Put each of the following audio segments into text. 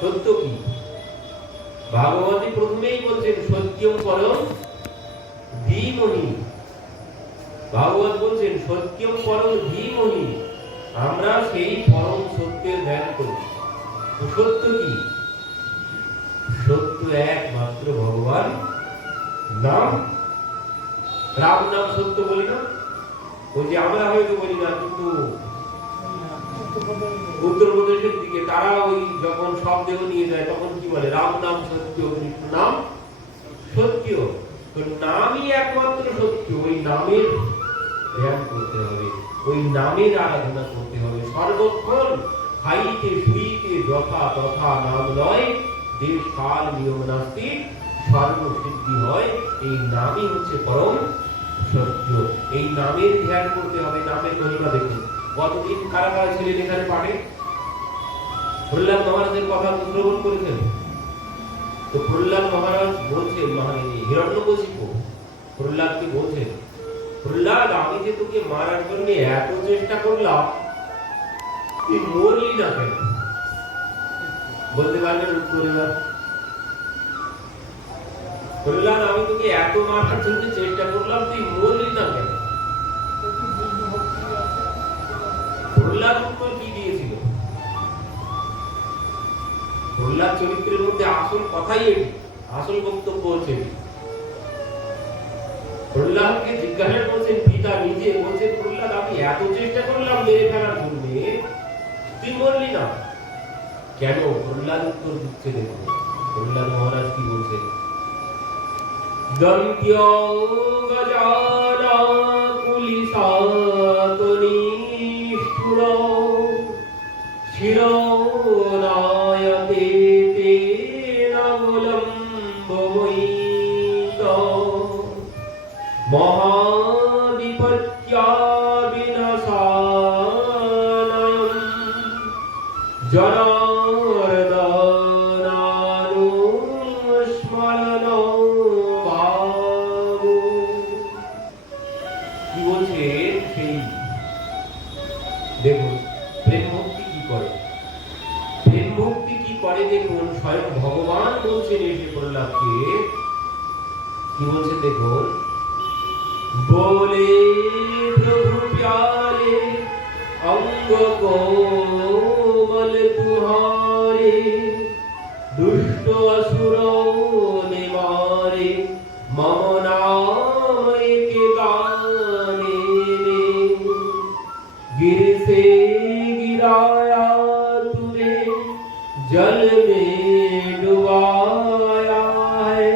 সত্য কি? ভাগবতী প্রথমেই বলছেন সত্যম পরম ধীমহি। ভাগবত বলছেন সত্যম পরম ধীমহি, আমরা সেই পরম সত্যের ধ্যান করি। তো সত্য কি? সত্য একমাত্র ভগবান নাম। রাম নাম সত্য বলি না? ওই যে আমরা হয়তো বলি না, কিন্তু উত্তরপ্রদেশের দিকে তারা ওই যখন সব দেহ নিয়ে যায় তখন কি বলে? রাম নাম সত্য, কৃষ্ণ নাম সত্য। তো নামই একমাত্র সত্য। ওই নামের ধ্যান করতে হবে, ওই নামের আরাধনা করতে হবে সর্বক্ষণ। খাইতে শুইতে যথা তথা নাম লয়, দেশ কাল নিয়ম নাস্তি সর্বসিদ্ধি হয়। এই নামই হচ্ছে পরম সত্য। এই নামের ধ্যান করতে হবে। নামের মহিমা দেখুন। কতদিন কারা কারা ছিলেন এখানে পাঠে? প্রহ্লাদ মহারাজের কথা শ্রবণ করেছেন তো? প্রহ্লাদ মহারাজ বলছেন, হিরণ্যকশিপু প্রহ্লাদকে বলছেন, প্রহ্লাদ আমি যে তোকে মারার জন্য এত চেষ্টা করলাম, তুই মরলি না কেন? বলতে পারবেন উত্তর এবার? প্রহ্লাদ আমি তোকে এত মারার জন্য চেষ্টা করলাম, তুই মরলি না কেন? প্রহ্লাদ উত্তর কি দিয়েছিল? প্রহ্লাদ চরিত্রের মধ্যে আসল কথাই এটি, আসল বক্তব্য হচ্ছে। প্রহ্লাদকে জিজ্ঞাসা করছেন পিতা নিজে, বলছেন প্রহ্লাদ আমি এত চেষ্টা করলাম মেরে ফেলার জন্য, তুই মরলি না কেন? প্রহ্লাদ উত্তর দিচ্ছে। দেখুন প্রহ্লাদ মহারাজ কি বলছেন। দন্ত্য গজানা কুলিসাতনিষ্ঠুর শিরোনায়তে তেন অবলম্বময়িত মহাবিপত্ত্যা বিনাশানায়ম জনার্দনানুস্মরণো ভাবো। কি বলছে সেই দেখুন প্রেম ভক্তি কি করে। প্রেম ভক্তি কি করে দেখুন। স্বয়ং ভগবান বলছেন এসে প্রহ্লাদকে, কি বলছেন দেখুন। बोले प्रभु प्यारे अंग कोमल तुम्हारे, दुष्ट असुरों ने मारे मम नाम एक गाने में, गिर से गिराया तुम्हें जल में डुबाया है,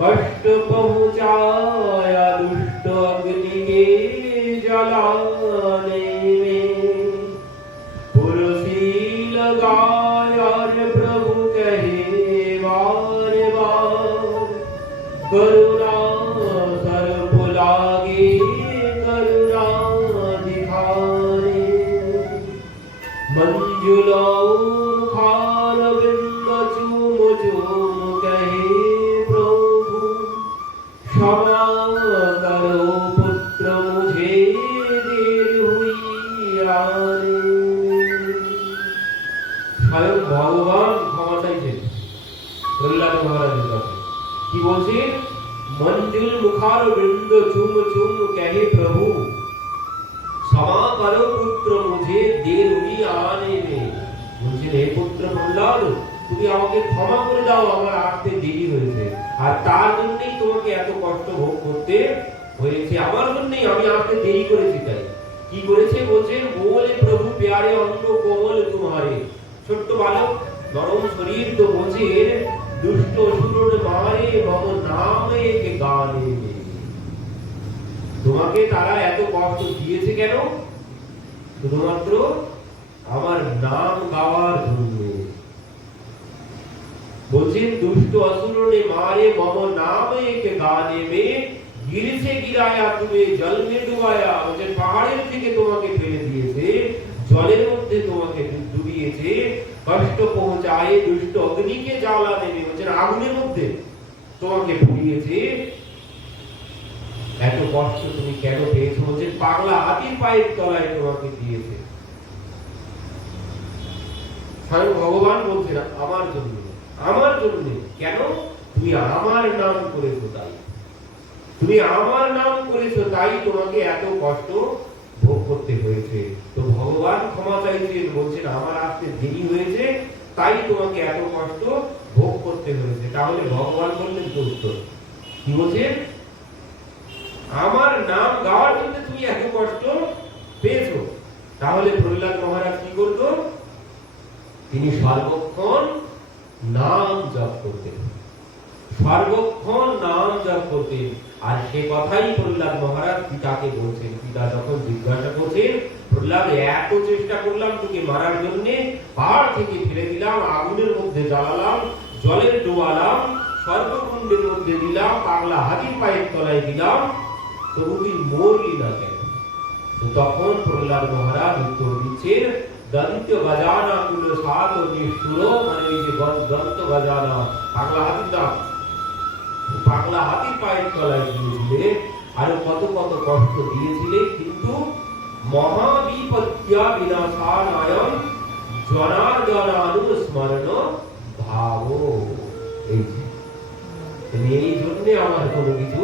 कष्ट पहुंचाया दुष्ट अग्नि के जलाने में, पुरसी लगाया प्रभु कहे बार बार, करुणा सर्प लागे करुणा दिखाने, मंजुला खार बिंद चूम चूम कहे क्षमा करो पुत्र मुझे देर हुई आने। স্বয়ং ভগবান ক্ষমা চাইছেন প্রহ্লাদ মহারাজের কাছে। কি বলছেন? মঞ্জুল মুখার বৃন্দ চুম চুম কহে প্রভু, ক্ষমা করো পুত্র মুঝে দের হুই আনে মে। বলছেন হে পুত্র প্রহ্লাদ, তুমি আমাকে ক্ষমা করে দাও, আমার আসতে দেরি হয়েছে, আর তার জন্যই তোমাকে এত কষ্ট ভোগ করতে হয়েছে। আমার জন্যই আমি আসতে দেরি করেছি। তাই কি করেছে বলছেন, বলে প্রভু প্যারে অঙ্গ কোমল তোমারে। ছোট্ট বালক নরম শরীর, তো বলছেন দুষ্ট অসুর মারে মম নামে কে গানে। তোমাকে তারা এত কষ্ট দিয়েছে কেন? শুধুমাত্র আমার নাম গাওয়ার জন্য। বলছেন দুষ্ট असुरों ने मारे मम नाम एक गाने में, गिर से गिराया तुम्हें जल में डुबाया। বলছেন পাহাড়ের থেকে তোমাকে ফেলে দিয়েছে, জলের মধ্যে তোমাকে ডুবিয়েছে, কষ্ট পৌঁছায় দুষ্ট অগ্নিকে জ্বালানে में। বলছেন আগুনের মধ্যে তোমাকে পুড়িয়েছে। এত কষ্ট তুমি কেন পেয়েছো? বলছেন পাগলা হাতির পায়ের তলায় তোমাকে দিয়েছে। স্বয়ং ভগবান বলছেন আমার জন্য, আমার জন্য। কেন? তুমি আমার নাম করেছো তাই, তুমি আমার নাম করেছো তাই তোমাকে এত কষ্ট ভোগ করতে হয়েছে। তো ভগবান ক্ষমা চাইছেন, বলছেন আমার আসতে দেরি হয়েছে তাই তোমাকে এত কষ্ট ভোগ করতে হয়েছে। তাহলে ভগবান বললেন তো উত্তর কি বলছেন? আমার নাম গাওয়ার জন্য তুমি এত কষ্ট পেয়েছো। তাহলে প্রহ্লাদ মহারাজ কি করতো? তিনি সর্বক্ষণ নাম জপ করতেন, সর্বক্ষণ নাম জপ করতেন। আর সে কথাই প্রহ্লাদ মহারাজ পিতাকে বলছেন। পিতা যখন জিজ্ঞাসা করছেন, প্রহ্লাদ এত চেষ্টা করলাম তোকে মারার জন্য, পাহাড় থেকে ফেলে দিলাম, আগুনের মধ্যে জ্বালালাম, জলের ডোবালাম, সর্বকুণ্ডের মধ্যে দিলাম, পাগলা হাতির পায়ের তলায় দিলাম, তবু তুই মরলি না কেন? তখন প্রহ্লাদ মহারাজ উত্তর দিচ্ছেন, দন্ত বাজানা কুল সাত নিষ্ঠুর, মানে এই যে দন্ত বাজানা, পাগলা হাতির নাম, পাগলা হাতির পায়ের তলায় দিয়েছিলে, আরো কত কত কষ্ট দিয়েছিলে, কিন্তু মহাবিপত্তিয়া বিনাশানায়ম জনার্দনানুস্মরণ ভাব। এই জন্য আমার কোনো কিছু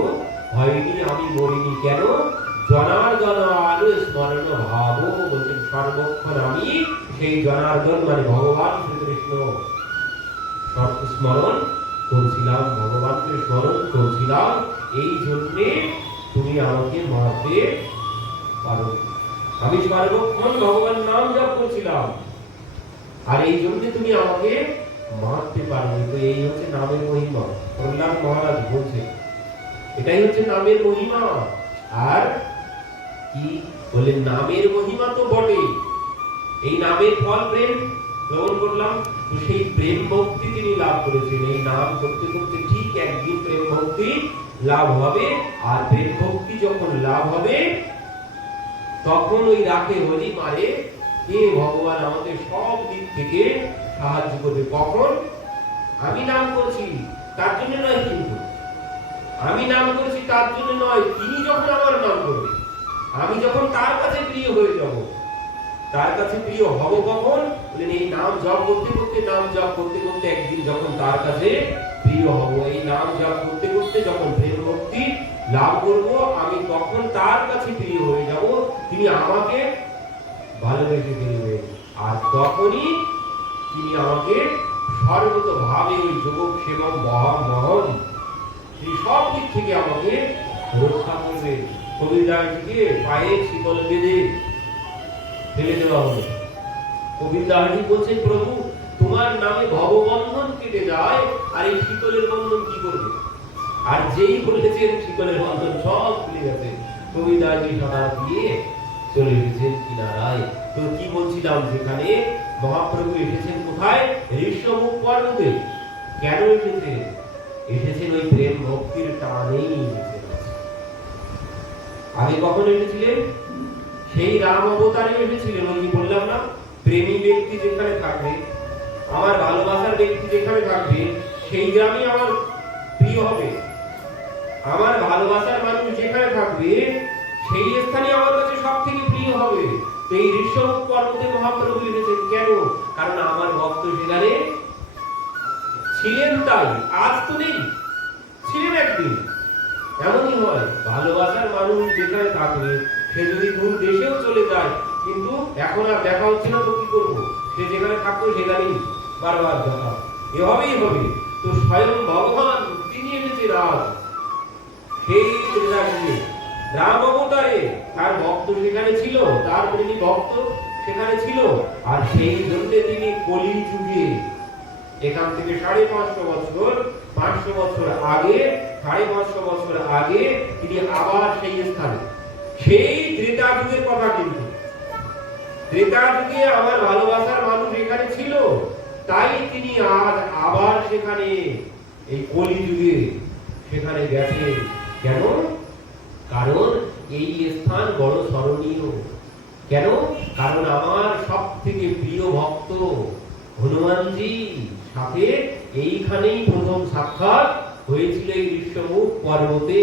হয়নি, আমি মরিনি। কেন? জনার্দনানুস্মরণ ভাব, বলছেন সর্বক্ষণ আমি সেই জনার্দন মানে ভগবান শ্রীকৃষ্ণ স্মরণ করছিলাম, ভগবানকে স্মরণ করছিলাম। এই জন্যে তুমি আমাকে মারতে পারো। আমি সর্বক্ষণ ভগবান নাম জপ করছিলাম, আর এই জন্য তুমি আমাকে মারতে পারবে। তো এই হচ্ছে নামের মহিমা। প্রহ্লাদ মহারাজ বলছে এটাই হচ্ছে নামের মহিমা। আর কি বলে? নামের মহিমা তো বটে, এই নামের ফল প্রেম গ্রহণ করলাম। তো সেই প্রেম ভক্তি তিনি লাভ করেছেন। এই নাম করতে করতে ঠিক একদিন প্রেম ভক্তি লাভ হবে। আর প্রেম ভক্তি যখন লাভ হবে, তখন ওই রাখে হরি মারে কে? ভগবান আমাদের সব দিক থেকে সাহায্য করবে। কখন? আমি নাম করছি তার জন্য নয়, কিন্তু আমি নাম করেছি তার জন্য নয়, তিনি যখন আমার নাম করবে, আমি যখন তার কাছে প্রিয় হয়ে যাব। তার কাছে প্রিয় হব কখন? বলেন এই নাম জপ করতে করতে, নাম জপ করতে করতে একদিন যখন তার কাছে প্রিয় হব, এই নাম জপ করতে করতে যখন প্রেম ভক্তি লাভ করব, আমি তখন তার কাছে প্রিয় হয়ে যাব, তিনি আমাকে ভালোবেসে ফেলবেন। আর তখনই তিনি আমাকে সর্বতভাবে ওই যোগক সেবক মহন, তিনি সব দিক থেকে আমাকে রক্ষা করবেন। কবিরদাসজিকে পায়ে শিকল বেঁধে ফেলে দেওয়া হলো। কবিরদাসজি বলছেন, প্রভু তোমার নামে ভববন্ধন কেটে যায়, আর এই শিকলের বন্ধন কি করবে? আর যেই বলেছেন শিকলের বন্ধন সব খুলে গেছে, কবিরদাসজি সাঁতার দিয়ে চলে এসেছেন কিনারায়। তো কি বলছিলাম, যেখানে মহাপ্রভু এসেছেন কোথায়? ঋষ্যমুখ পর্বতে। কেন এসেছেন? এসেছেন ওই প্রেম ভক্তির টানেই এসেছেন। আগে কখন এসেছিলেন? সেই রাম অবতারে এসেছিলেন। ওই যে বললাম না, প্রেমী ব্যক্তি যেখানে থাকবে, আমার ভালোবাসার ব্যক্তি যেখানে থাকবে, সেই গ্রামে আমার প্রিয় হবে। আমার ভালোবাসার মানুষ যেখানে থাকবে, সেই স্থানে আমার কাছে সব থেকে প্রিয় হবে। এই ঋষ্যমুখ পর্বতে মহাপ্রভু এসেছেন। কেন? কারণ আমার ভক্ত সেখানে ছিলেন, তাই আজ তো নেই, ছিলেন একদিন। এমনই হয়, ভালোবাসার মানুষ যেখানে থাকবে, সে যদি দূর দেশেও চলে যায়, কিন্তু এখন আর দেখা হচ্ছে না, তো কি করবো? সে যেখানে থাকতো সেখানেই বারবার দেখা, এভাবেই হবে। তো স্বয়ং ভগবান তিনি এসেছেন আজ সেই রাম অবতারে। তার ভক্ত সেখানে ছিল, তার প্রেমী ভক্ত সেখানে ছিল। আর সেই জন্য তিনি কলি যুগে, এখান থেকে 550 বছর, 500 বছর আগে, 550 বছর আগে তিনি আবার সেই স্থানে, সেই ত্রেতা যুগের কথা, কিন্তু ত্রেতা যুগে আমার ভালোবাসার মানুষ এখানে ছিল, তাই তিনি আজ আবার সেখানে এই কলি যুগে সেখানে গেছে। কেন? কারণ এই স্থান বড় স্মরণীয়। কেন? কারণ আমার সব থেকে প্রিয় ভক্ত হনুমানজি সাথে এইখানেই প্রথম সাক্ষাৎ হয়েছিল, এই ঋষ্যমুখ পর্বতে।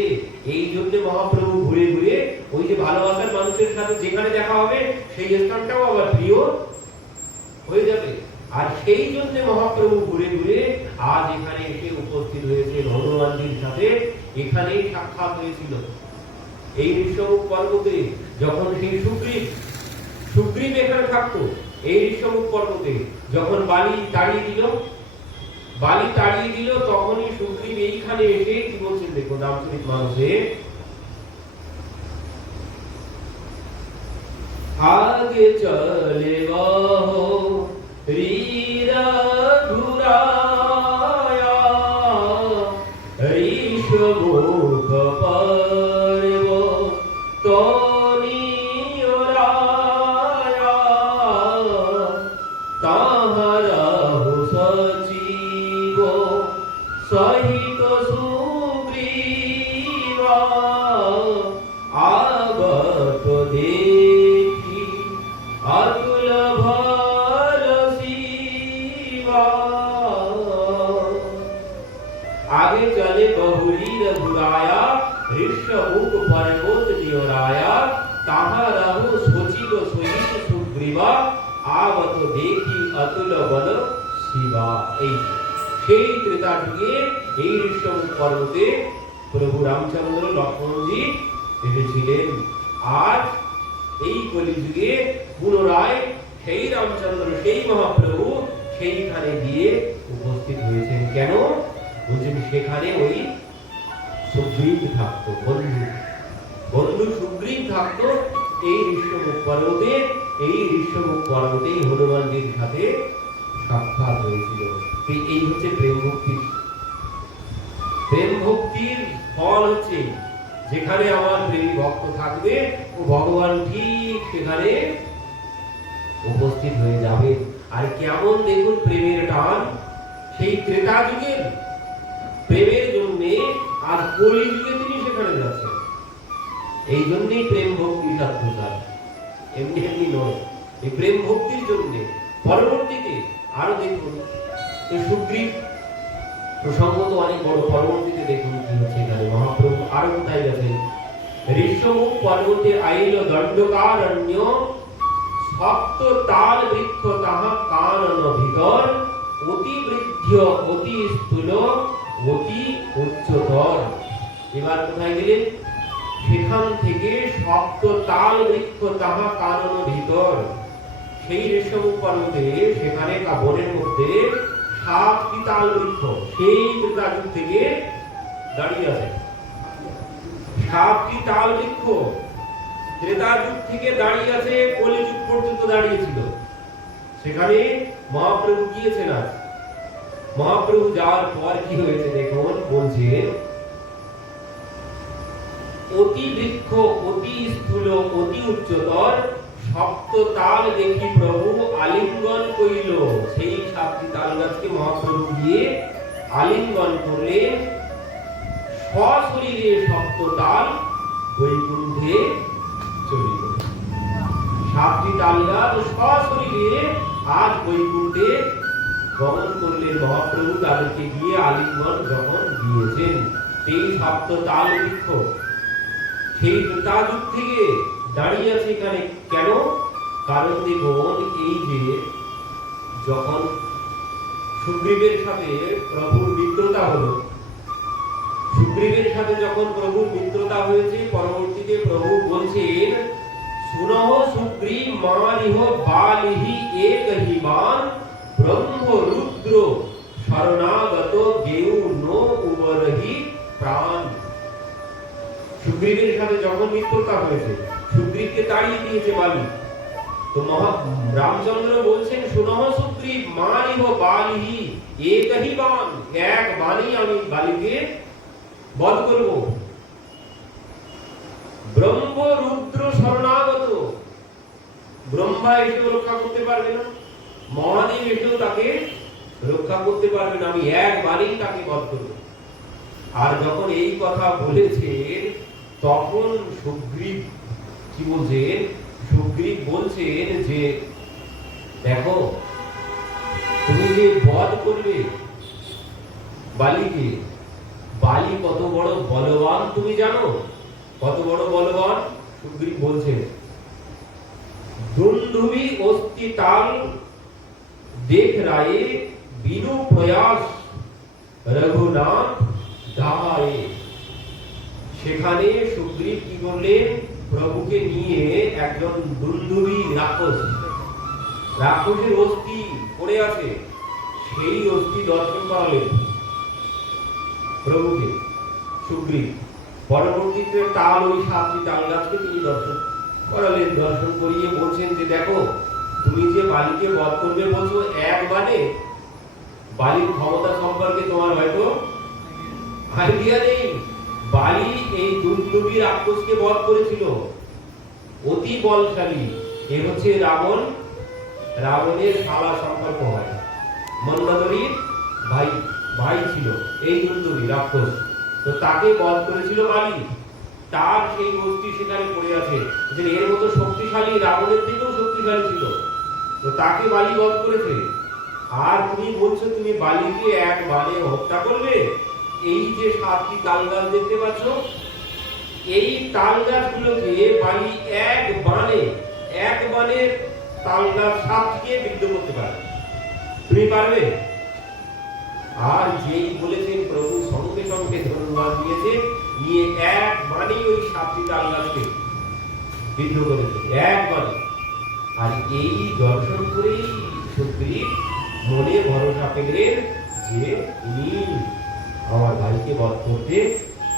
এই জন্য মহাপ্রভু ঘুরে ঘুরে ওই যে ভালোবাসার মানুষের সাথে যেখানে দেখা হবে, সেই স্থানটাও আবার প্রিয় হয়ে যাবে। আর সেই জন্য মহাপ্রভু ঘুরে ঘুরে আজ এখানে এসে উপস্থিত হয়েছে হনুমানজির সাথে, এখানেই সাক্ষাৎ হয়েছিল এই ঋষভমুখ পর্বতে। যখন সেই সুগ্রীব এখানে থাকতো এই ঋষভমুখ পর্বতে, যখন বালি তাড়িয়ে দিল তখনই সুগ্রীব এইখানে এসে কি বলছেন দেখো রামচরিতমানসে, आगे चले वहो रीरा घुराया ऋषमुख पर्व तोनियोराया ताहराहु सचिव सहित सुग्रीवा आगत देखी अतुल भल सीवा। आगे चले बहुरी रघुराया ऋषमुख पर्वत नियोराया ताहराहु सचिव सहित सुग्रीवा आवत देखी अतुल बल শিবা। এই সেই ত্রেতা যুগে এই ঋষভমুখ পর্বতে প্রভু রামচন্দ্র লক্ষ্মণজি এসেছিলেন। আর এই কলিযুগে পুনরায় সেই রামচন্দ্র সেই মহাপ্রভু সেইখানে গিয়ে উপস্থিত হয়েছেন। কেন বলছেন, সেখানে ওই সুগ্রীব থাকতো, বন্ধু সুগ্রীব থাকতো এই ঋষভমুখ পর্বতে। এই ঋষভমুখ পর্বতেই হনুমানজির সাথে সাক্ষাৎ হয়েছিল। এই হচ্ছে প্রেম ভক্তির ফল হচ্ছে যেখানে আমার প্রেমী ভক্ত থাকবে ও ভগবান ঠিক সেখানে উপস্থিত হয়ে যাবে। আর কেমন দেখুন প্রেমের টান, সেই ত্রেতা যুগের প্রেমের জন্য আর কলি যুগে তিনি সেখানে যাচ্ছেন। এই জন্যই প্রেম ভক্তি সাধুকার, এমনি এমনি নয়। এই প্রেম ভক্তির জন্য পরবর্তীতে আরো দেখুন সুগ্রীব প্রসঙ্গ তো অনেক বড়। পরবর্তীতে দেখুন কি হচ্ছে এখানে, মহাপ্রভু আরো কোথায় গেছেন। ঋষভমুখ পর্বতে আইল দণ্ডকারণ্য সপ্ত তাল বৃক্ষ তাহা কানন ভিতর অতি বৃদ্ধ অতি স্থূল অতি উচ্চতর। এবার কোথায় গেলেন, সেখান থেকে সপ্ত তাল বৃক্ষ তাহা কানন ভিতর। সেই ঋষভমুখ পর্বতে সেখানে বনের মধ্যে 7টি তাল বৃক্ষ সেই ত্রেতাযুগ থেকে দাঁড়িয়ে আছে। 7টি তাল বৃক্ষ ত্রেতাযুগ থেকে দাঁড়িয়ে আছে, কলিযুগ পর্যন্ত দাঁড়িয়েছিল। সেখানে মহাপ্রভু গিয়েছেন। আজ মহাপ্রভু যাওয়ার পর কি হয়েছে দেখুন, বলছে অতি বৃক্ষ অতি স্থূল অতি উচ্চতর সপ্ত তাল দেখি প্রভু আলিঙ্গন কইল। সেই 7টি তাল গাছকে মহাপ্রভু গিয়ে আলিঙ্গন করলেন। সশরীরে সপ্ত তাল বৈকুণ্ঠে চলিল। 7টি তাল গাছ সশরীরে আজ বৈকুণ্ঠে গমন করলেন মহাপ্রভু। তাদেরকে গিয়ে আলিঙ্গন যখন দিয়েছেন, এই সপ্ত তাল বৃক্ষ সেই ত্রেতাযুগ থেকে দাঁড়িয়ে আছে এখানে। কেন? কারণ দেখুন, এই যে যখন সুগ্রীবের সাথে প্রভুর মিত্রতা হলো, সুগ্রীবের সাথে যখন প্রভুর মিত্রতা হয়েছে, পরবর্তীতে প্রভু বলছেন সুনহ সুগ্রীব মারিহ বালিহি একহিমান ব্রহ্ম রুদ্র শরণাগত গেউ নো উবরহি প্রাণ। সুগ্রীবের সাথে যখন মিত্রতা হয়েছে, সুগ্রীবকে তাড়িয়ে দিয়েছে বালি, তো রামচন্দ্র বলছেন সুনহ সুগ্রীব মারিহ বালিহি একহি বাণ, এক বাণী আমি বালিকে বধ করব। ব্রহ্ম রুদ্র শরণাগত, ব্রহ্মা এসেও রক্ষা করতে পারবে না, মহাদেব এসেও তাকে রক্ষা করতে পারবে না, আমি এক বাণী তাকে বধ করব। আর যখন এই কথা বলেছেন তখন সুগ্রীব কি বলছেন, সুগ্রীব বলছেন যে দেখো তুমি যে বধ করবে বালিকে, বালি কত বড় বলবান তুমি জানো? কত বড় বলবান? সুগ্রীব বলছেন দুন্দুভি অস্তি তাল देख राये बिनु प्रयास रघुनाथ दाए। সেখানে সুগ্রীব কি করলেন, প্রভুকে নিয়ে একজন দুন্দুবি রাক্ষসের অস্থি পড়ে আছে, সেই অস্থি দর্শন করালেন প্রভুকে সুগ্রীব। পরবর্তীতে তাল ওই 7টি তাল গাছকে তিনি দর্শন করালেন। দর্শন করিয়ে বলছেন যে দেখো, তুমি যে বালিকে বধ করবে বলছো, এক বাণে বালির ক্ষমতা সম্পর্কে তোমার হয়তো আইডিয়া নেই। বালি এই দুন্দুবি রাক্ষসকে বধ করেছিল, অতি বলশালী। এ হচ্ছে রাবণের শালা সম্পর্ক হয়, মন্দোদরীর ভাই ছিল এই দুন্দুবি রাক্ষস। তো তাকে বধ করেছিল বালি, তার সেই অস্থি সেখানে পড়ে আছে। এর মতো শক্তিশালী রাবণের থেকেও শক্তিশালী ছিল, তো তাকে বালি বধ করেছে। আর তুমি বলছো তুমি বালিকে এক বাণে হত্যা করবে। এই যে 7টি তাল গাছ দেখতে পাচ্ছ, এই তাল গাছগুলোকে বালি এক বাণে তাল গাছ 7টিকে বিদ্ধ করতে পারে। তুমি পারবে? আর যেই বলেছেন প্রভু সঙ্গে সঙ্গে ধন্যবাদ দিয়েছে, নিয়ে এক বাণে ওই 7টি তাল গাছকে বিদ্ধ করেছে, এক বাণে। আর এই দর্শন করেই সুগ্রীব মনে ভরসা পেলেন যে উনি আমার ভাইকে বধ করতে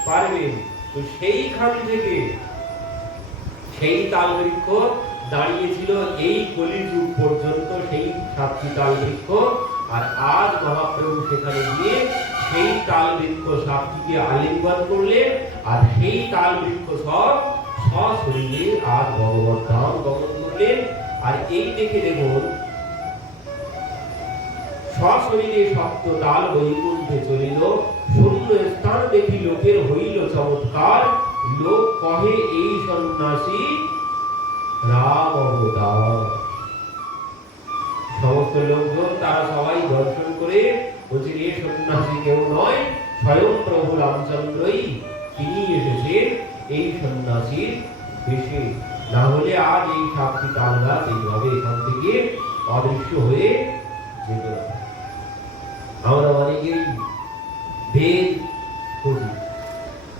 পারবেন। তো সেইখান থেকে সেই তাল বৃক্ষ দাঁড়িয়েছিল এই কলিযুগ পর্যন্ত, সেই 7টি তাল বৃক্ষ। আর আজ মহাপ্রভু সেখানে গিয়ে সেই তাল বৃক্ষ 7টিকে আলিঙ্গন করলেন, আর সেই তাল বৃক্ষ সব সশরীরে আজ ভগবত ধাম গমন করলেন। আর এই দেখে দেখুন, সশরীরে সপ্ত তাল বৈকুণ্ঠে চলিল, শূন্য স্থান দেখি লোকের হইল চমৎকার, লোক কহে এই সন্ন্যাসী রাম অবতার। সমস্ত লোকজন তারা সবাই দর্শন করে বলছে, এ সন্ন্যাসী কেউ নয়, স্বয়ং প্রভু রামচন্দ্রই, তিনি এসেছেন এই সন্ন্যাসীর বেশে। না হলে আজ এই 7টি তাল গাছ এইভাবে এখান থেকে অদৃশ্য হয়ে যেত। আমরা অনেকেই ভেদ খুঁজি,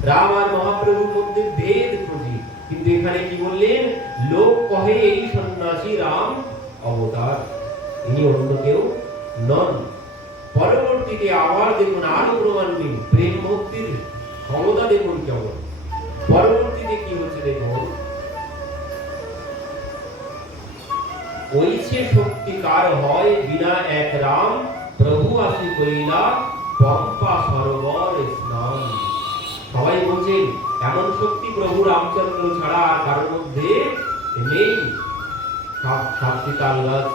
রাম আর মহাপ্রভুর মধ্যে ভেদ খুঁজি, কিন্তু এখানে কি বললেন, লোক কহে এই সন্ন্যাসী রাম অবতার, ইনি অন্য কেউ নন। পরবর্তীতে আবার দেখুন আরো প্রমাণ দিন, প্রেম ভক্তির ক্ষমতা দেখুন কেমন। পরবর্তীতে কি হচ্ছে দেখুন, ওইছে শক্তিকার হয় বিনা এক রাম, প্রভু আসি কইলা পম্পা সরোবর স্নান। সবাই বলছেন এমন শক্তি প্রভু রামচন্দ্র ছাড়া আর কারোর মধ্যে নেই। 7টি তাল গাছ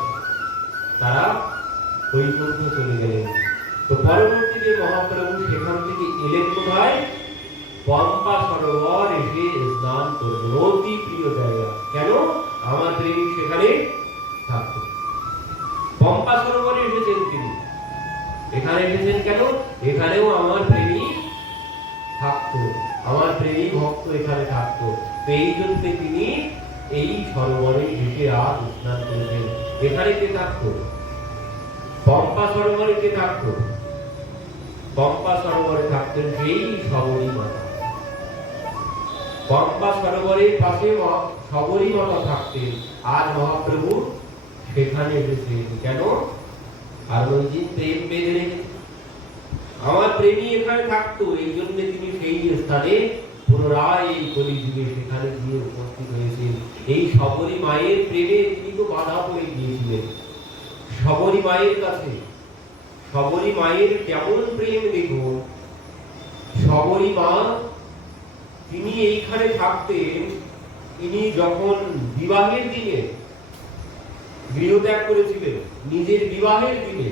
তারা বৈকুণ্ঠ চলে গেলেন। তো পরবর্তীতে মহাপ্রভু সেখান থেকে এলেন কোথায়, পম্পা সরোবর এসে স্নান করলেন। অতি প্রিয় জায়গা, কেন? আমার প্রেমিক সেখানে থাকতো। পম্পা সরোবরে এসেছেন তিনি, এখানে এসেছেন কেন? এখানেও আমার প্রেমিক থাকতো, আমার প্রেমিক ভক্ত এখানে থাকতো। এই জন্য তিনি এই সরোবরে এসে আর স্নান করেছেন। এখানে কে থাকতো? পম্পা সরোবরে কে থাকতো? পম্পা সরোবরে থাকতেন সেই শবরী মাতা। পম্পা সরোবরের পাশে শবরী মাতা থাকতেন। আর মহাপ্রভু সেখানে এসেছেন কেন? আর ওই দিন প্রেম বেঁধে রেখেছে, আমার প্রেমী এখানে থাকতো, এই জন্য তিনি সেই স্থানে পুনরায় এই কলিযুগে সেখানে গিয়ে উপস্থিত হয়েছেন। এই শবরী মায়ের প্রেমে তিনি তো বাধা পড়ে গিয়েছিলেন শবরী মায়ের কাছে। শবরী মায়ের কেমন প্রেম দেখুন, শবরী মা তিনি এইখানে থাকতেন। তিনি যখন বিবাহের দিনে গৃহত্যাগ করেছিলেন, নিজের বিবাহের দিনে,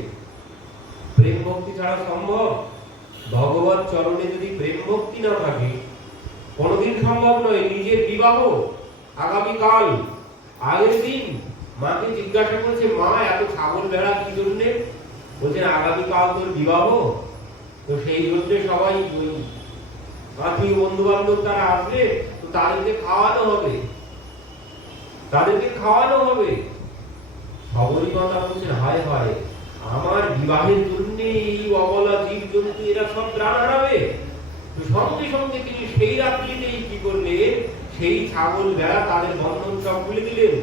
প্রেম ভক্তি ছাড়া সম্ভব? ভগবত চরণে যদি প্রেম ভক্তি না থাকে কোনদিন সম্ভব নয়। নিজের বিবাহ আগামীকাল, আগের দিন মাকে জিজ্ঞাসা করছে, মা এত ছাগল ভেড়া কি জন্য? বলছেন আগামীকাল তোর বিবাহ, তো সেই জন্য সবাই আত্মীয় বন্ধু বান্ধব তারা আসবে, তো তাদেরকে খাওয়ানো হবে, তাদেরকে খাওয়ানো হবে। সবরী মাতা বলছেন, হায় হায়, আমার বিবাহের জন্য এই অবলা জীব জন্তু এরা সব প্রাণ হারাবে। তো সঙ্গে সঙ্গে তিনি সেই রাত্রিতেই কি করলেন, সেই ছাগল ভেড়া তাদের বন্ধন সব খুলে দিলেন,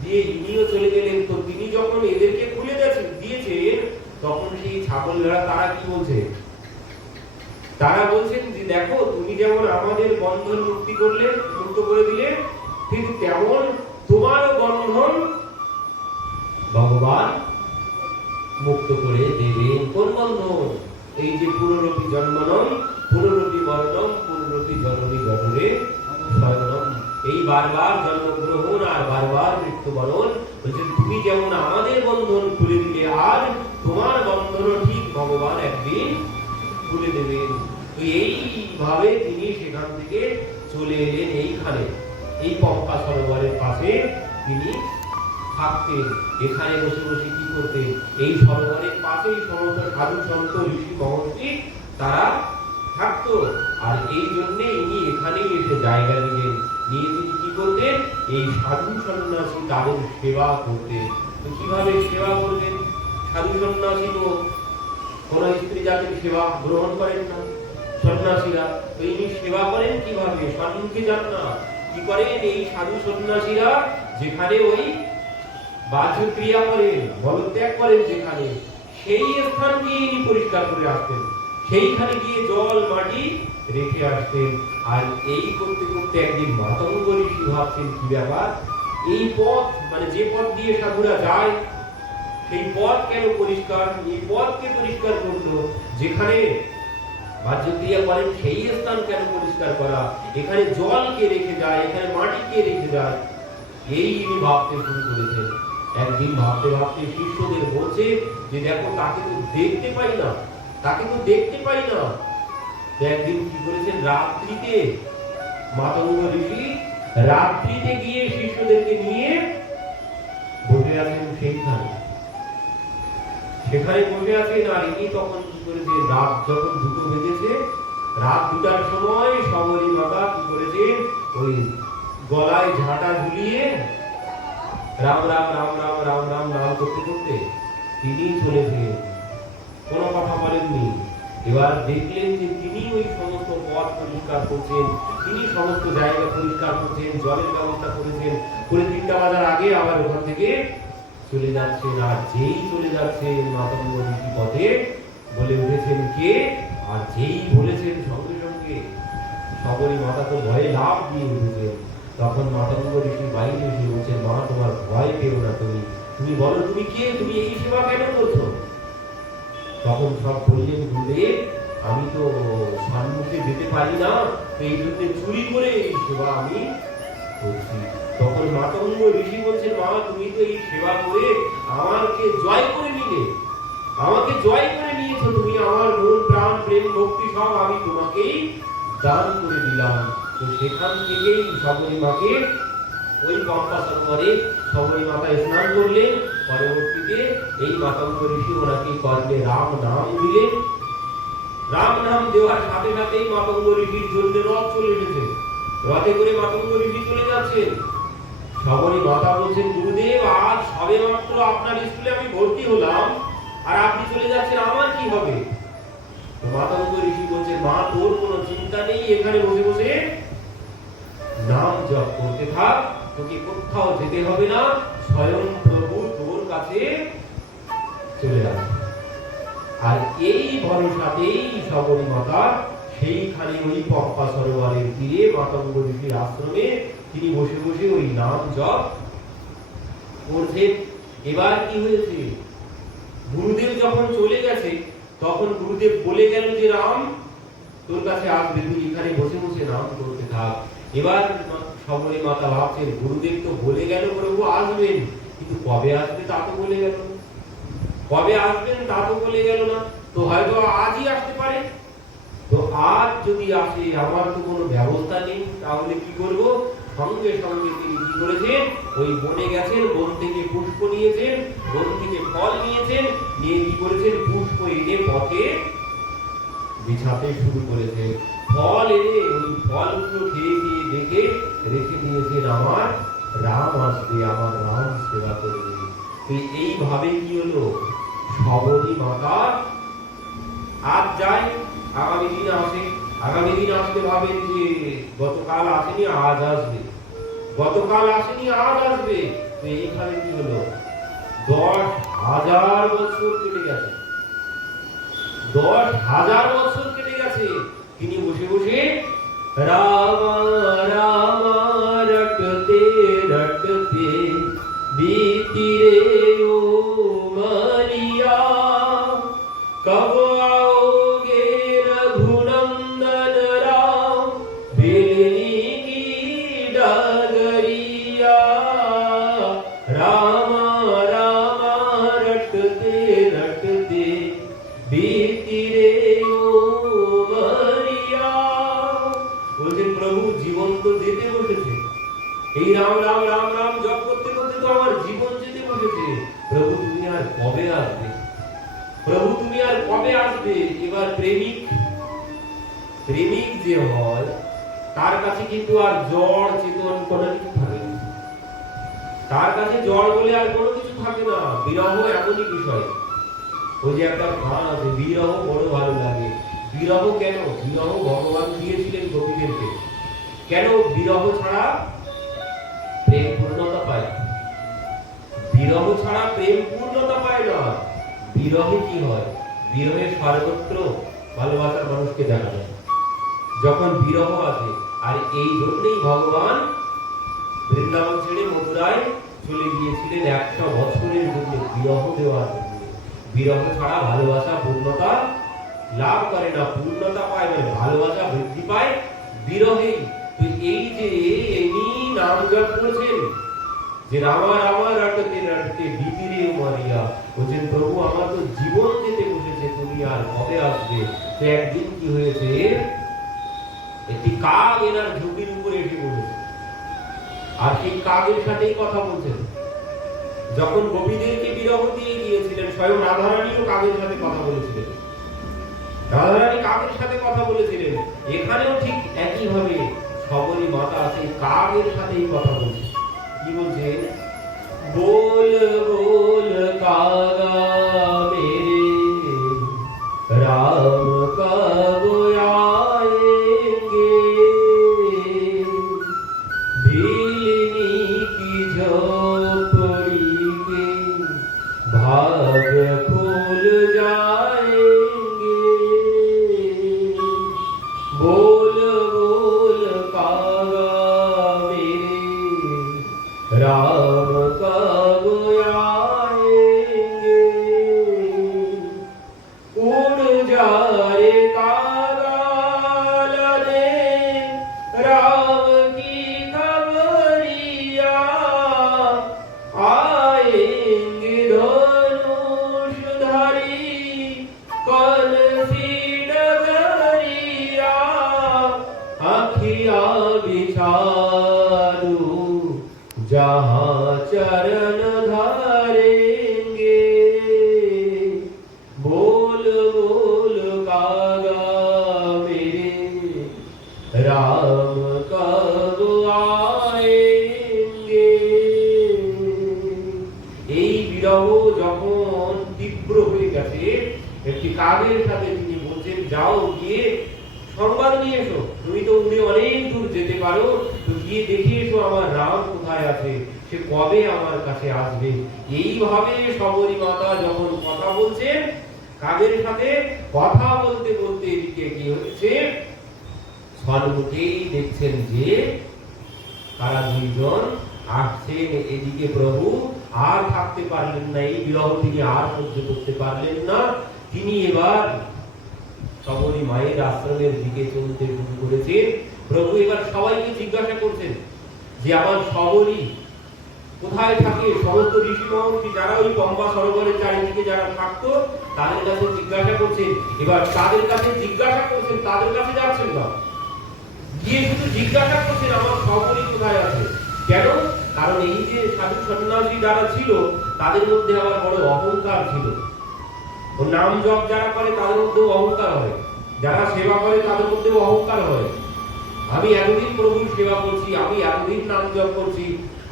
দিয়ে ইনিও চলে গেলেন। তো তিনি যখন এদেরকে খুলে দিয়েছেন, তখন সেই ছাগল ভেড়া তারা কি বলছে, তারা বলছেন যে দেখো, তুমি যেমন আমাদের বন্ধন মুক্ত করে দিলে, ঠিক তেমন তোমারও বন্ধন ভগবান মুক্ত করে দেবেন। কোন বন্ধন? এই যে পুনরপি জন্মনম পুনরপি মরণম পুনরপি জননী জঠরে শয়নম, এই বারবার জন্মগ্রহণ আর বারবার মৃত্যুবরণ। বলছেন তুমি যেমন আমাদের বন্ধন খুলে দিলে, আর তোমার বন্ধনও ঠিক ভগবান একদিন খুলে দেবেন। তো এইভাবে তিনি সেখান থেকে চলে এলেন এইখানে, এই পম্পা সরোবরের পাশে তিনি থাকতেন। এখানে বসে বসে কি করতেন, এই সরোবরের পাশেই সমস্ত সাধু সন্ত ঋষি মহর্ষি তারা থাকতো। আর এই জন্য ইনি এখানেই এসে জায়গা নিয়ে তিনি কি করতেন, এই সাধু সন্ন্যাসী তাদের সেবা করতেন। তো কিভাবে সেবা করবেন? সাধু সন্ন্যাসী তো কোন স্ত্রী জাতির সেবা গ্রহণ করেন না সন্ন্যাসীরা। তো ইনি সেবা করেন কিভাবে? সম্মুখে যান না, কি করেন, এই সাধু সন্ন্যাসীরা যেখানে ওই বাহ্য ক্রিয়া করেন, মলত্যাগ করেন যেখানে, সেই স্থানকে ইনি পরিষ্কার করে আসতেন, সেইখানে গিয়ে জল মাটি রেখে আসতেন। আর এই করতে করতে একদিন মাতঙ্গ ঋষি ভাবছেন কি ব্যাপার, এই পথ মানে যে পথ দিয়ে সাধুরা যায় সেই পথ কেন পরিষ্কার, এই পথকে পরিষ্কার করলো, যেখানে বাহ্য ক্রিয়া করেন সেই স্থান কেন পরিষ্কার করা, এখানে জলকে রেখে যায়, এখানে মাটিকে রেখে যায়, এই ইনি ভাবতে শুরু করেছেন। একদিন ভাবতে ভাবতে শিষ্যদের বলছে যে দেখো, তাকে তো দেখতে পাই না, তাকে তো দেখতে পাই না। একদিন কি করেছেন, রাত্রিতে মাতঙ্গ ঋষি রাত্রিতে গিয়ে শিষ্যদেরকে নিয়ে বসে আছেন সেইখানে, সেখানে বসে আছেন। আর ইনি তখন কি করেছেন, রাত যখন 2টো বেজেছে, রাত 2টার সময় সবরী মাতা কি করেছেন, ওই গলায় ঝাঁটা ঝুলিয়ে রাম রাম রাম রাম রাম রাম নাম করতে করতে তিনি চলেছেন, কোনো কথা বলেননি। এবার দেখলেন যে তিনি ওই সমস্ত পথ পরিষ্কার করছেন, তিনি সমস্ত জায়গা পরিষ্কার করছেন, জলের ব্যবস্থা করেছেন, করে 3টা বাজার আগে আবার ওখান থেকে চলে যাচ্ছেন। আর যেই চলে যাচ্ছেন, মাতঙ্গ ঋষি পথে বলে উঠেছেন কে, আর যেই বলেছেন সঙ্গে সঙ্গে সবরী মাতা তো ভয়ে লাফ দিয়ে উঠেছেন। তখন মাতঙ্গ ঋষি বাইরে এসে বলছেন, মা তোমার ভয় পেও না, তুমি বলো তুমি কে, তুমি এই সেবা কেন করছো? তখন সব বললেন, গুরুদেব আমি তো সম্মুখে যেতে পারি না, এই জন্য চুরি করে এই সেবা আমি করছি। তখন মাতঙ্গ ঋষি বলছেন, মা তুমি তো এই সেবা করে আমাকে জয় করে নিলে, আমাকে জয় করে নিয়েছো তুমি, আমার মন প্রাণ প্রেম ভক্তি সব আমি তোমাকেই দান করে দিলাম। তো সেখান থেকেই সবরী মাকে ওই পম্পা সরোবরে সবরী মাতা স্নান করলেন। পরবর্তীতে এই মাতঙ্গ ঋষি ওনাকে কর্ণে রাম নাম দিলেন। রাম নাম দেওয়ার সাথে সাথেই মাতঙ্গ ঋষির জন্য রথ চলে এসেছে, রথে করে মাতঙ্গ ঋষি চলে যাচ্ছেন। সবরী মাতা বলছেন, গুরুদেব আজ সবে মাত্র আপনার স্কুলে আমি ভর্তি হলাম, আর আপনি চলে যাচ্ছেন, আমার কি হবে? তো মাতঙ্গ ঋষি বলছেন, মা তোর কোনো চিন্তা নেই, এখানে বসে বসে নাম জপ করতে থাক, তোকে কোথাও যেতে হবে না, স্বয়ং প্রভু তোর কাছে চলে আসবে। আর এই ভরসাতেই সবরী মাতা সেইখানে ওই পম্পা সরোবরের তীরে মাতঙ্গ ঋষির আশ্রমে তিনি বসে বসে ওই নাম জপ করছেন। এবার কি হয়েছে, গুরুদেব যখন চলে গেছে, তখন গুরুদেব বলে গেল যে রাম তোর কাছে আসবে, তুই এখানে বসে বসে নাম করতে থাক। এবার সবরী মাতা ভাবছেন, গুরুদেব তো বলে গেল প্রভু আসবেন, কিন্তু কবে আসবে তা তো বলে গেল, কবে আসবেন তা তো বলে গেল না, তো হয়তো আজই আসতে পারে। তো আজ যদি আসে, আমার তো কোনো ব্যবস্থা নেই, তাহলে কি করব? সঙ্গে সঙ্গে তিনি কি করেছেন, ওই বনে গেছেন, বন থেকে পুষ্প নিয়েছেন, বন থেকে ফল নিয়েছেন, নিয়ে কি করেছেন, পুষ্প এনে পথে বিছাতে শুরু করেছেন। ফল এনে ওই ফলগুলো খেয়ে খেয়ে দেখে রেখে দিয়েছেন, আমার রাম আসবে, আমার রাম সেবা করবে। এইভাবে কি হলো, সবরী মাতা আজ যায়, আগামী দিন আসে, আগামী দিন আসতে ভাবেন যে গতকাল আসেনি আজ আসবে, গতকাল আসেনি আজ আসবে। তো এইখানে কি হলো, 10,000 বছর কেটে গেছে, 10,000 বছর কেটে গেছে। তিনি বসে বসে রাম রাম রটতে রটতে बीती रे उमरिया, कब आओगे रघुनंदन राम, बिलनी की डगरिया। राम राम रटते रटते बीती रे उमरिया। বলছেন প্রভু জীবন তো যেতে বসেছে, এই রাম রাম রাম রাম জপ করতে করতে তো আমার জীবন যেতে বসেছে। প্রভু তুমি আর কবে আসবে, প্রভু তুমি আর কবে আসবে। এবার প্রেমিক প্রেমিক যে হয় তার কাছে কিন্তু আর জড় চেতন কোনো কিছু থাকে না, তার কাছে জড় বলে আর কোনো কিছু থাকে না। বিরহ এমনই বিষয়, ওই যে একটা গান আছে, বিরহ বড় ভালো লাগে। বিরহ কেন? বিরহ ভগবান দিয়েছিলেন গোপীদেরকে। কেন? বিরহ ছাড়া প্রেম পূর্ণতা পায়, বিরহ ছাড়া প্রেম পূর্ণতা পায় না। বিরহে কি হয়? বিরহে সর্বত্র ভালোবাসার মানুষকে দেখা যায় যখন বিরহ আছে। আর এই জন্যই ভগবান বৃন্দাবন ছেড়ে মথুরায় চলে গিয়েছিলেন 100 বছরের জন্য বিরহ দেওয়ার জন্য। বিরহ ছাড়া ভালোবাসা পূর্ণতা লাভ করে না, পূর্ণতা পায় মানে ভালোবাসা বৃদ্ধি পায় বিরহেই। তো এই যে ইনি নাম জপ করেছেন যে রামা রামা রটতে রটতে बीती रे उमरिया, বলছেন প্রভু আমার তো জীবন যেতে বসেছে, তুমি আর কবে আসবে। তো একদিন কি হয়েছে, একটি কাক এনার ঝুঁকির উপরে এসে বসেছে, আর সেই কাকের সাথেই কথা বলছেন। যখন গোপীদেরকে বিরহ দিয়ে গিয়েছিলেন, স্বয়ং রাধারানীও কাকের সাথে কথা বলেছিলেন, রাধারানী কাকের সাথে কথা বলেছিলেন। এখানেও ঠিক একই ভাবে সবরী মাতা সেই কাকের সাথেই কথা বলছে। কি বলছে? बोल बोल कागा मेरे राम कब आएंगे, भीलनी की झोपड़ी के भाग खुल जाएंगे। बोल बोल कागा मेरे राम कब आएंगे, उड़ जा रे कागा लदे राम की खबरिया, आएंगे धनुषधारी कलसी डगरिया, अखिया बिछारू जहाँ चरण धारेंगे। बोल बोल कागा मेरे राम कब आएंगे। এই বিরহ যখন তীব্র হয়ে গেছে, একটি কাকের সাথে তিনি বলছেন যাও গিয়ে সংবাদ নিয়ে এসো, তুমি তো উড়ে অনেক দূর যেতে পারো, তো গিয়ে দেখে এসো আমার রাম কোথায় আছে, সে কবে আমার কাছে আসবে। এইভাবে সবরী মাতা যখন কথা বলছেন কাকের সাথে, কথা বলতে বলতে এদিকে কি হচ্ছে, সম্মুখেই দেখছেন যে তারা দুইজন আসছেন। এদিকে প্রভু আর থাকতে পারলেন না, এই বিরহ তিনি আর সহ্য করতে পারলেন না। তিনি এবার সবরী মায়ের আশ্রমের দিকে চলতে শুরু করেছেন। প্রভু এবার সবাইকে জিজ্ঞাসা করছেন যে আমার সবরী কোথায় থাকে। সমস্ত ঋষি মহর্ষি যারা ওই পম্বা সরোবরের চারিদিকে যারা থাকতো তাদের কাছে জিজ্ঞাসা করছেন। এবার তাদের কাছে জিজ্ঞাসা করছেন, তাদের কাছে যাচ্ছেন না, গিয়ে শুধু জিজ্ঞাসা করছেন আমার সবরী কোথায় আছে। কেন? কারণ এই যে সাধু সন্ন্যাসী যারা ছিল তাদের মধ্যে আবার বড় অহংকার ছিল। নাম জপ যারা করে তাদের মধ্যেও অহংকার হয়, যারা সেবা করে তাদের মধ্যেও অহংকার হয়। আমি এতদিন প্রভুর সেবা করছি, আমি এতদিন নাম জপ করছি,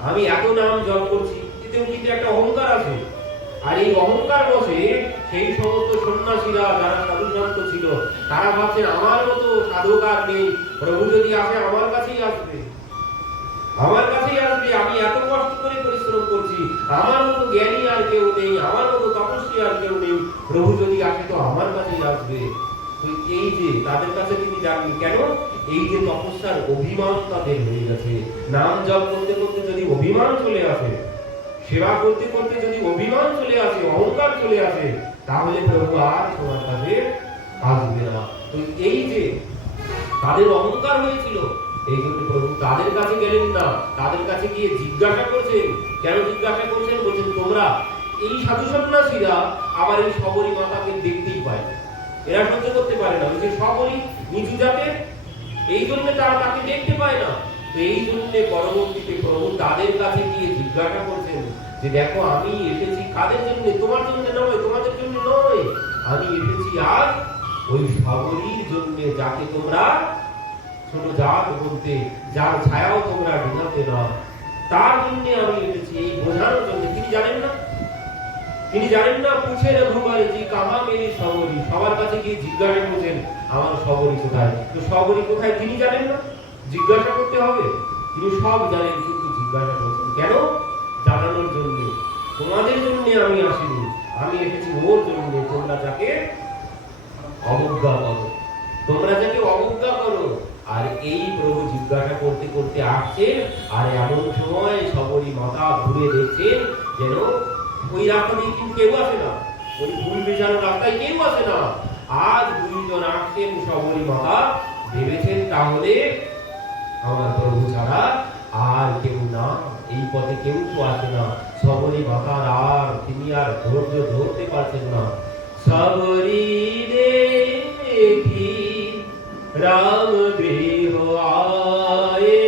আমি এত নাম জপ করছি, মধ্যেও কিন্তু একটা অহংকার আছে। আর এই অহংকার বসে সেই সমস্ত সন্ন্যাসীরা যারা সাধু সন্ত ছিল, তারা ভাবছেন আমার মতো সাধক আর নেই, প্রভু যদি আসে আমার কাছেই আসবে, আমার কাছেই আসবে, আমি এত কষ্ট করে পরিশ্রম করছি, আমার মতো জ্ঞানী আর কেউ নেই, আমার মতো তপস্বী আর কেউ নেই, প্রভু যদি আসে তো আমার কাছেই আসবে। এই যে তাদের কাছে তিনি যাননি কেন? এই যে তপস্যার অভিমান তাদের হয়ে গেছে। নাম জপ করতে করতে যদি অভিমান চলে আসে, সেবা করতে করতে যদি অভিমান চলে আসে, অহংকার চলে আসে, তাহলে প্রভু আর তোমার কাছে আসবে না। তো এই যে তাদের অহংকার হয়েছিল, এই জন্য প্রভু তাদের কাছে গেলেন না, তাদের কাছে গিয়ে জিজ্ঞাসা করছেন। কেন জিজ্ঞাসা করছেন? বলছেন তোমরা এই সাধু সন্ন্যাসীরা আবার এই শবরী মাতাকে দেখতেই পায় না, এরা সহ্য করতে পারে না, ওই যে শবরী নিচু জাতের, এই জন্য তারা তাকে দেখতে পায় না। তো এই জন্য পরবর্তীতে প্রভু তাদের কাছে গিয়ে জিজ্ঞাসা করছেন যে দেখো আমি এসেছি কাদের জন্য? তোমার জন্য নয়, তোমাদের জন্য নয়, আমি এসেছি আজ ওই শবরীর জন্য, যাকে তোমরা ছোট জাত বলতে, যার ছায়াও তোমরা ঢুকাতে না, তার জন্য আমি এসেছি, এই বোঝানোর জন্য। তিনি জানেন না, তিনি জানেন না। পুছে রঘুবরে জি কাহা মেরি শবরী, সবার কাছে গিয়ে জিজ্ঞাসা করছেন আমার শবরী কোথায়? তো শবরী কোথায় তিনি জানেন না, জিজ্ঞাসা করতে হবে। তিনি সব জানেন, কিন্তু জিজ্ঞাসা করছেন কেন? জানানোর জন্য, তোমাদের জন্য আমি আসিনি, আমি এসেছি ওর জন্য, তোমরা যাকে অবজ্ঞা করো, তোমরা যাকে অবজ্ঞা করো। আর এই প্রভু জিজ্ঞাসা করতে করতে আসছেন, আর এমন সময় শবরী মাতা ঘুরে দেখছেন যেন ওই রাস্তা দিয়ে কিন্তু কেউ আসে না, ওই ভুল বিছানো রাস্তায় কেউ আসে না। আজ দুইজন আসছেন শবরী মাতা, ভেবেছেন তাহলে আমার প্রভু ছাড়া আর কেউ না, এই পথে কেউ তো আসে না। শবরী মাতার আর তিনি আর ধৈর্য ধরতে পারছেন না। শবরী দেখি রাম গৃহ আয়ে,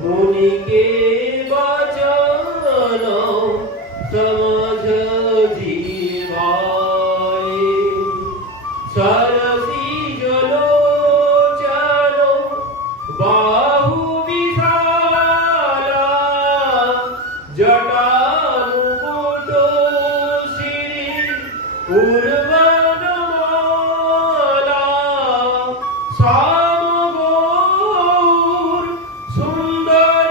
মুনিকে বচন সমঝ জীবায়ে, সরসী জলোচন বাহু বিশালা, জটামুকুট শিরি উর্বনমালা, শ্যামগৌর সুন্দর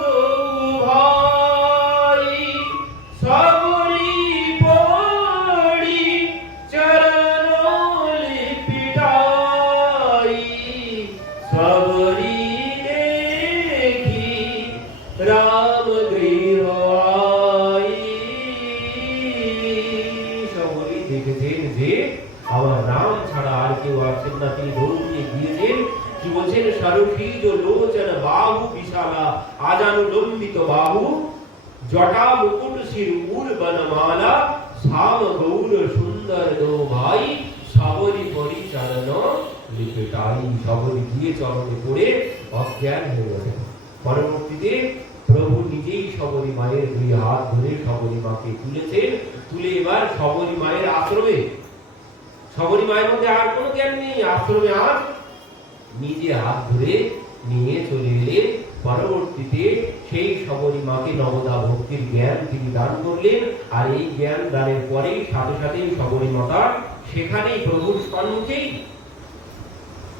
দোভাই, শবরী পড়ি চরণ লিপিটাই, শবরী দেখি রাম গৃহ আই। শবরী দেখেছেন যে আমার নাম ছাড়া আর কেউ আসছেন না, তিনি দৌড়িয়ে গিয়েছেন। কি বলছেন? সরসীজ লোচন বাহু বিশালা, আজানুলম্বিত বাহু, জটা মুকুট শির উর্বনমালা, শ্যাম গৌর সুন্দর দো ভাই, শবরী পরি চরণ লিপিটাই। শবরী গিয়ে চরণে পড়ে অজ্ঞান হয়ে গেলেন। পরবর্তীতে প্রভু নিজেই শবরী মায়ের দুই হাত ধরে শবরী মাকে তুলেছেন, তুলে এবার শবরী মায়ের আশ্রমে, শবরী মায়ের মধ্যে আর কোনো জ্ঞান নেই, আশ্রমে আর নিজে হাত ধরে নিয়ে চলে এলেন। পরবর্তীতে সেই শবরী মাকে নবদা ভক্তির জ্ঞান তিনি দান করলেন। আর এই জ্ঞান দানের পরেই সাথে সাথে শবরী মাতা সেখানেই প্রভুর সম্মুখেই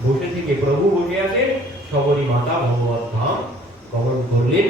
বসে থেকে, প্রভু বসে আছেন, শবরী মাতা ভগবত ধাম গমন করলেন।